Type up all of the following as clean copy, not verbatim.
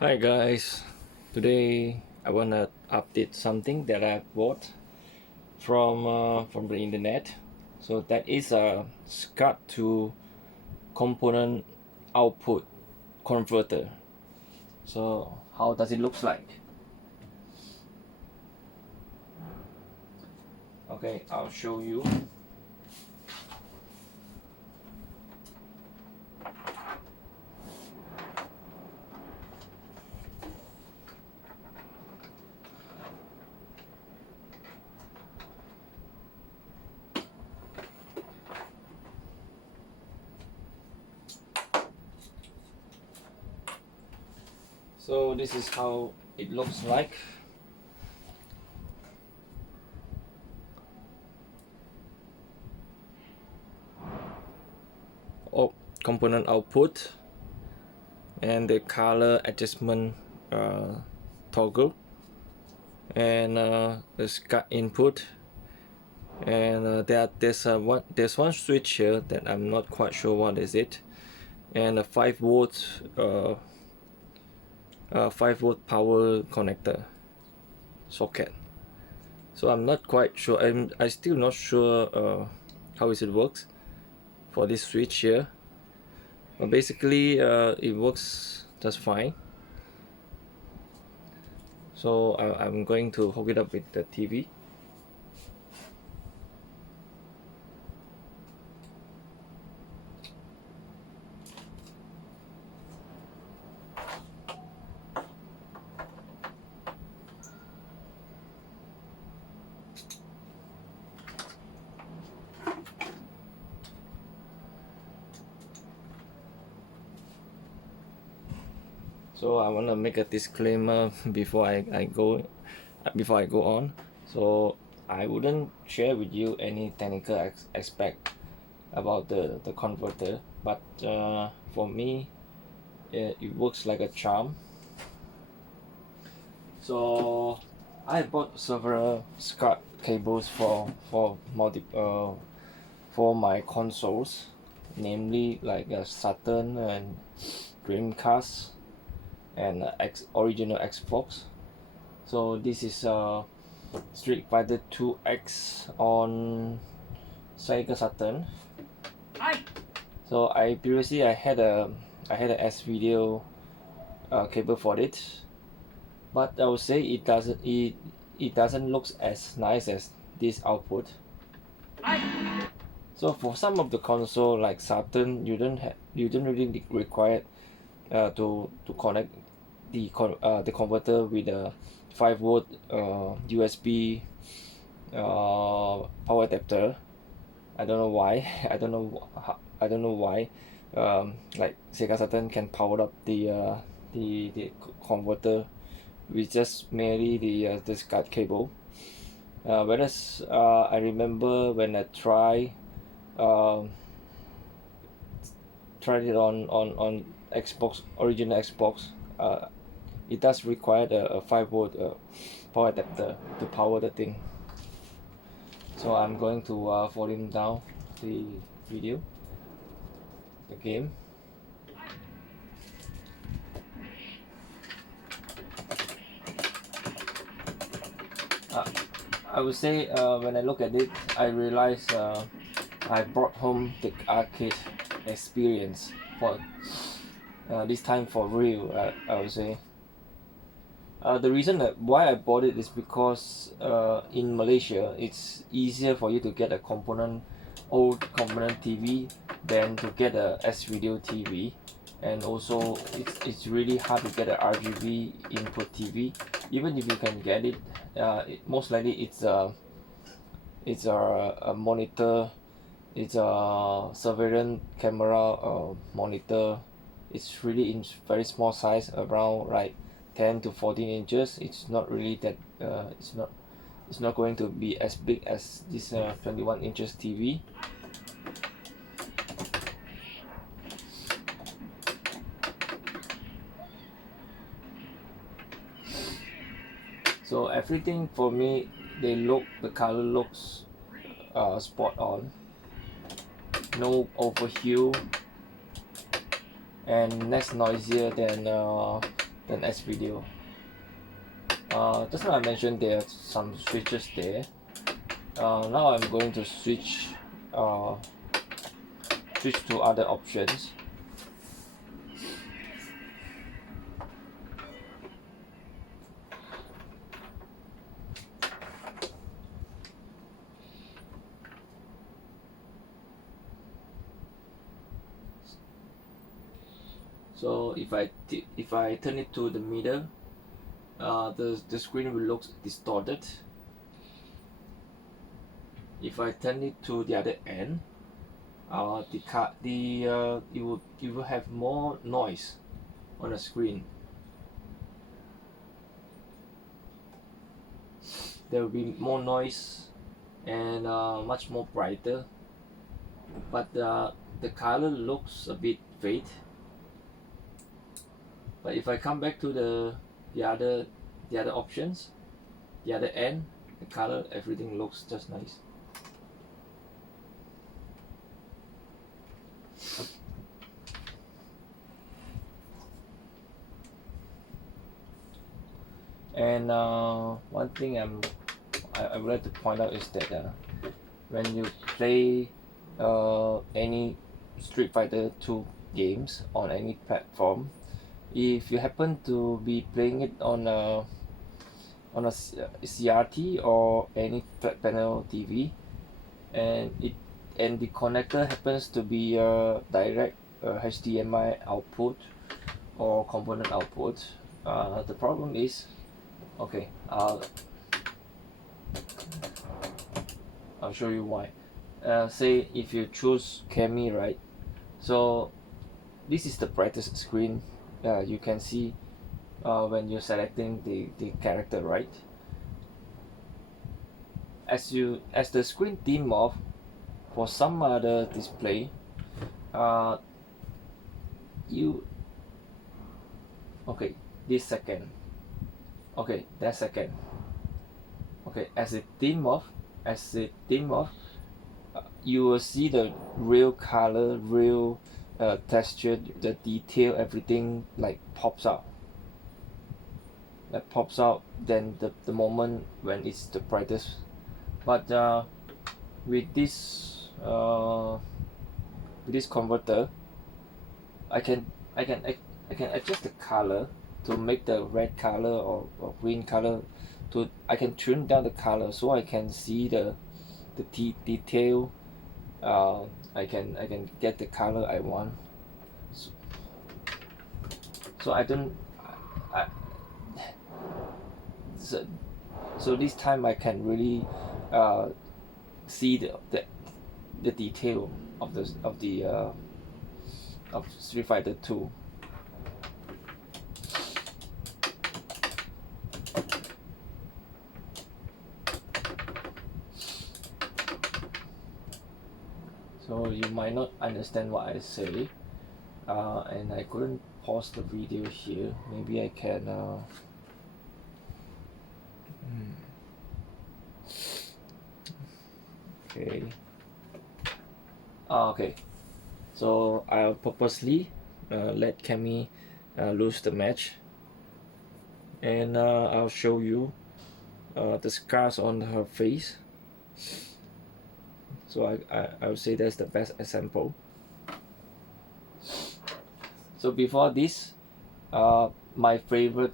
Hi guys, today I wanna update something that I bought from the internet. So that is a Scart to component output converter. So how does it look like? Okay, I'll show you. So this is how it looks like. Oh, component output and the color adjustment toggle and the Scart input, and there's one switch here that I'm not quite sure what is it, and a 5 volt power connector socket. So I'm not quite sure. I still not sure how it works for this switch here. But basically, it works just fine. So I'm going to hook it up with the TV. So I want to make a disclaimer before I go on. So I wouldn't share with you any technical aspect about the converter, but for me it works like a charm. So I bought several Scart cables for my consoles, namely like a Saturn and Dreamcast and original Xbox. So this is Street Fighter 2X on Sega Saturn. So I previously I had a S video cable for it, but I would say it doesn't look as nice as this output. So for some of the console like Saturn, you don't really require to connect the converter with a 5 volt USB power adapter. I don't know why. I don't know why. Like Sega Saturn can power up the converter with just merely the Scart cable. Whereas I remember when I um, tried it on Xbox, original Xbox, it does require a 5 volt power adapter to power the thing. So I'm going to volume down the video, the game. I would say when I look at it, I realize I brought home the arcade experience for this time for real. I would say. The reason that why I bought it is because in Malaysia it's easier for you to get a old component TV than to get a S-video TV, and also it's really hard to get a RGB input TV. Even if you can get it, most likely it's a monitor, it's a surveillance camera monitor. It's really in very small size, around like 10 to 14 inches. It's not really that it's not going to be as big as this 21 inches TV. So everything for me, the color looks spot on, no overheal, and less noisier the next video. Just now I mentioned there are some switches there. Now I'm going to switch to other options. So if I turn it to the middle, the screen will look distorted. If I turn it to the other end, you will have more noise on the screen. There will be more noise and much more brighter, but the color looks a bit fade. But if I come back to the other options, the other end, the color, everything looks just nice. And one thing I would like to point out is that when you play any Street Fighter 2 games on any platform, if you happen to be playing it on a CRT or any flat panel TV, and the connector happens to be a direct HDMI output or component output, the problem is, okay, I'll show you why. Say if you choose Cammy, right? So this is the brightest screen you can see when you're selecting the character, right? As the screen dim off for some other display, okay, this second, okay, that second, okay, as it dim off, you will see the real color, real texture, the detail, everything like pops out. Then the moment when it's the brightest. But with this converter, I can adjust the color to make the red color or green color. I can tune down the color so I can see the detail. I can get the color I want. So I don't. So this time I can really see the detail of Street Fighter 2. So you might not understand what I say, and I couldn't pause the video here. Maybe I can. Okay. Okay. So I'll purposely let Cammy lose the match, and I'll show you the scars on her face. So I would say that's the best example. So before this, my favorite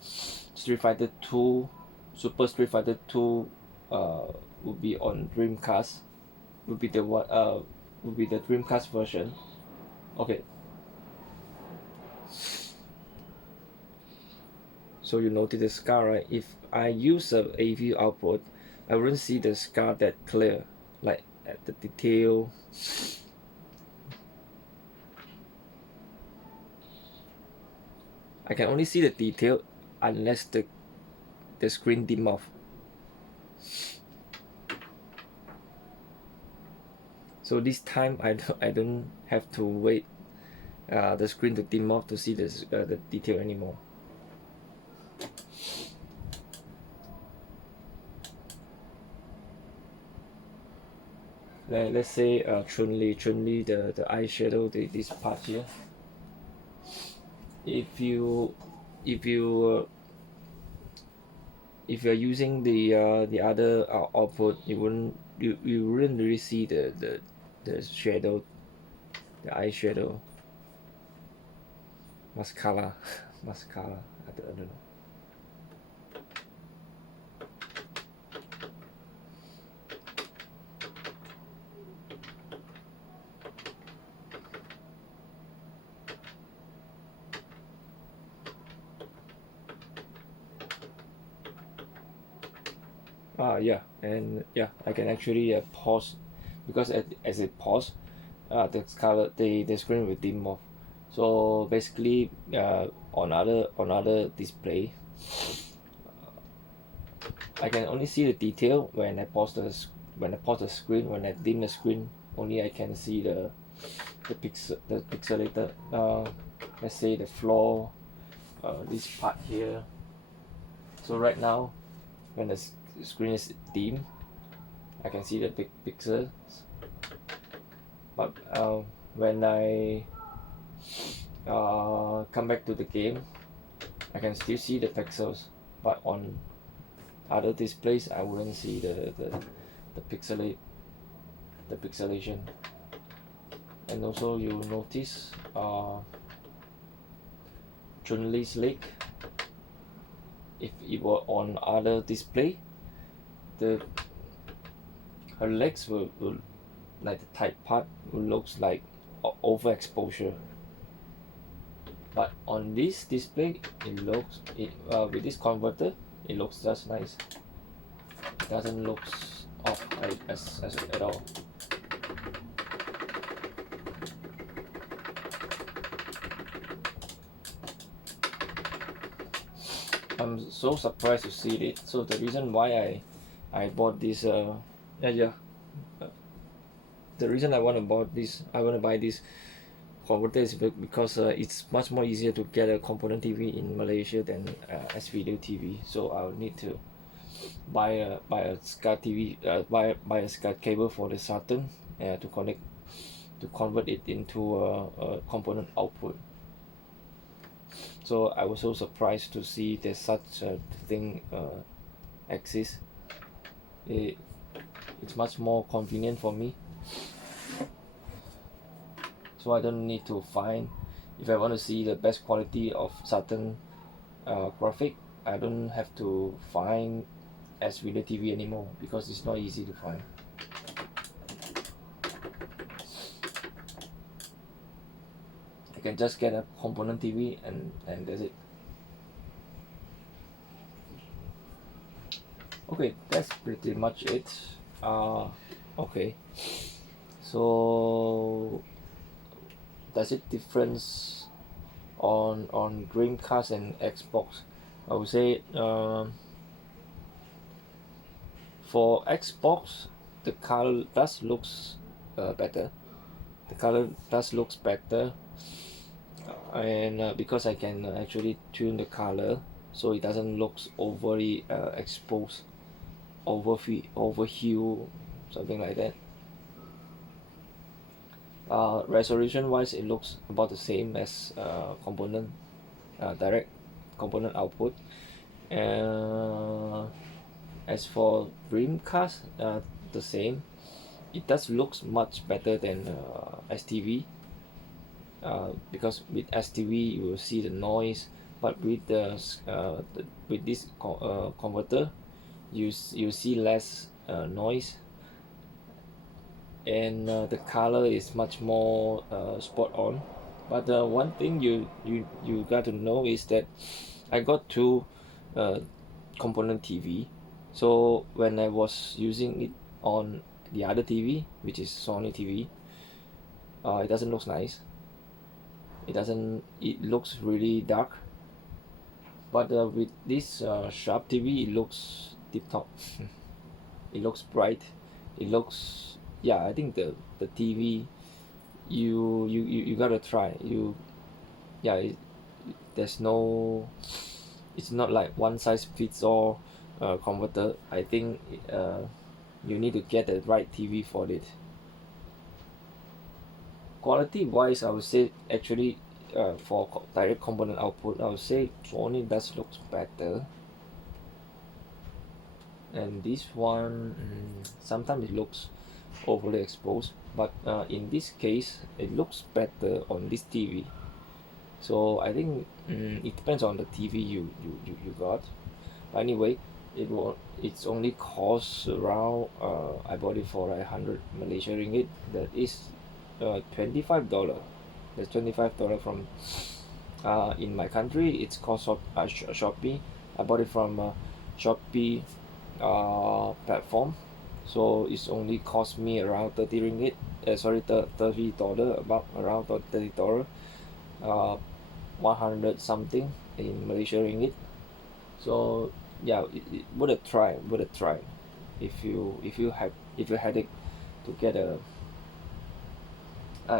Street Fighter 2, Super Street Fighter 2 would be on Dreamcast. Would be the Dreamcast version. Okay. So you notice the scar, right? If I use a AV output, I wouldn't see the scar that clear, like at the detail. I can only see the detail unless the screen dim off. So this time I don't have to wait the screen to dim off to see the detail anymore. Let's say Chun-Li, the eyeshadow, this part here. if you if you're using the other output, you wouldn't really see the shadow, the eye shadow, mascara, mascara. I don't know. Yeah, and yeah, I can actually pause, because as it pause, the screen will dim off. So basically, on other display, I can only see the detail when I pause the screen. When I dim the screen, only I can see the pixelated. Let's say the floor, this part here. So right now, when the screen is dim, I can see the big pixels. But when I come back to the game, I can still see the pixels. But on other displays, I wouldn't see the pixelation. And also you notice Chun-Li's leg. If it were on other display, her legs will like the tight part will looks like overexposure. But on this display, with this converter, it looks just nice. It doesn't look off as at all. I'm so surprised to see it. So the reason why I bought this the reason I want to buy this converter is because it's much more easier to get a component TV in Malaysia than S video TV. So I'll need to buy a Scart TV, buy a Scart cable for the Saturn to convert it into a component output. So I was so surprised to see there's such a thing exists. It's much more convenient for me, so I don't need to find. If I want to see the best quality of Saturn graphic, I don't have to find S video TV anymore, because it's not easy to find. I can just get a component TV and that's it. Okay, that's pretty much it. Okay, so does it difference on Dreamcast and Xbox? I would say for Xbox, the color does looks better. The color does looks better, and because I can actually tune the color so it doesn't looks overly exposed, overhue, something like that. Resolution wise, it looks about the same as direct component output. As for Dreamcast, the same. It does looks much better than STV, because with STV you will see the noise, but with with this converter, you see less noise, and the color is much more spot on. But one thing you got to know is that I got two component TV. So when I was using it on the other TV, which is Sony TV, it doesn't look nice. It looks really dark. But with this Sharp TV, it looks tip top. It looks bright. It looks, yeah, I think the TV, you gotta try. There's no, it's not like one size fits all converter. I think you need to get the right TV for it. Quality wise, I would say actually for direct component output, I would say Sony does looks better. And this one, sometimes it looks overly exposed, but in this case it looks better on this TV. So I think it depends on the TV you got. But anyway, it's only cost around I bought it for like 100 Malaysia ringgit. That is $25. That's $25 from in my country. It's cost of Shopee. I bought it from Shopee platform, so it's only cost me around 30 ringgit. Sorry, $30, about around $30. 100 something in Malaysia ringgit. So yeah, would a try, if you had it to get a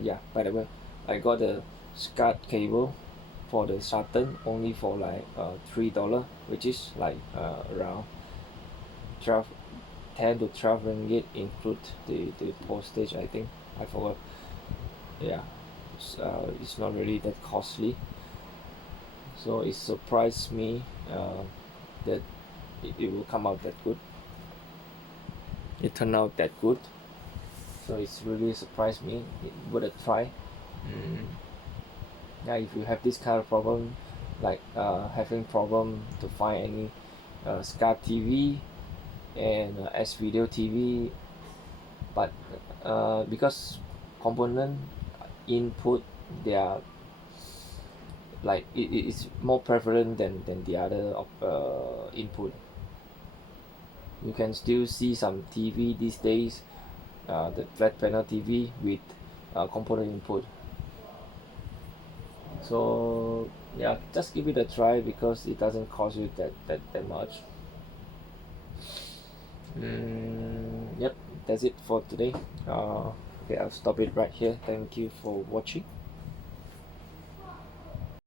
yeah, by the way, I got a Scart cable for the Saturn only for like $3, which is like around 12 10 to 12 ringgit, include the postage, I think. I forgot. Yeah, it's not really that costly, so it surprised me that it will come out that good. It turned out that good, so it's really surprised me. It would have try. Yeah, if you have this kind of problem, like having problem to find any Scart TV and S video TV, but because component input, they are like it's more prevalent than the other input. You can still see some TV these days, the flat panel TV with component input. So yeah, just give it a try because it doesn't cost you that much. Yep, that's it for today. Okay, I'll stop it right here. Thank you for watching.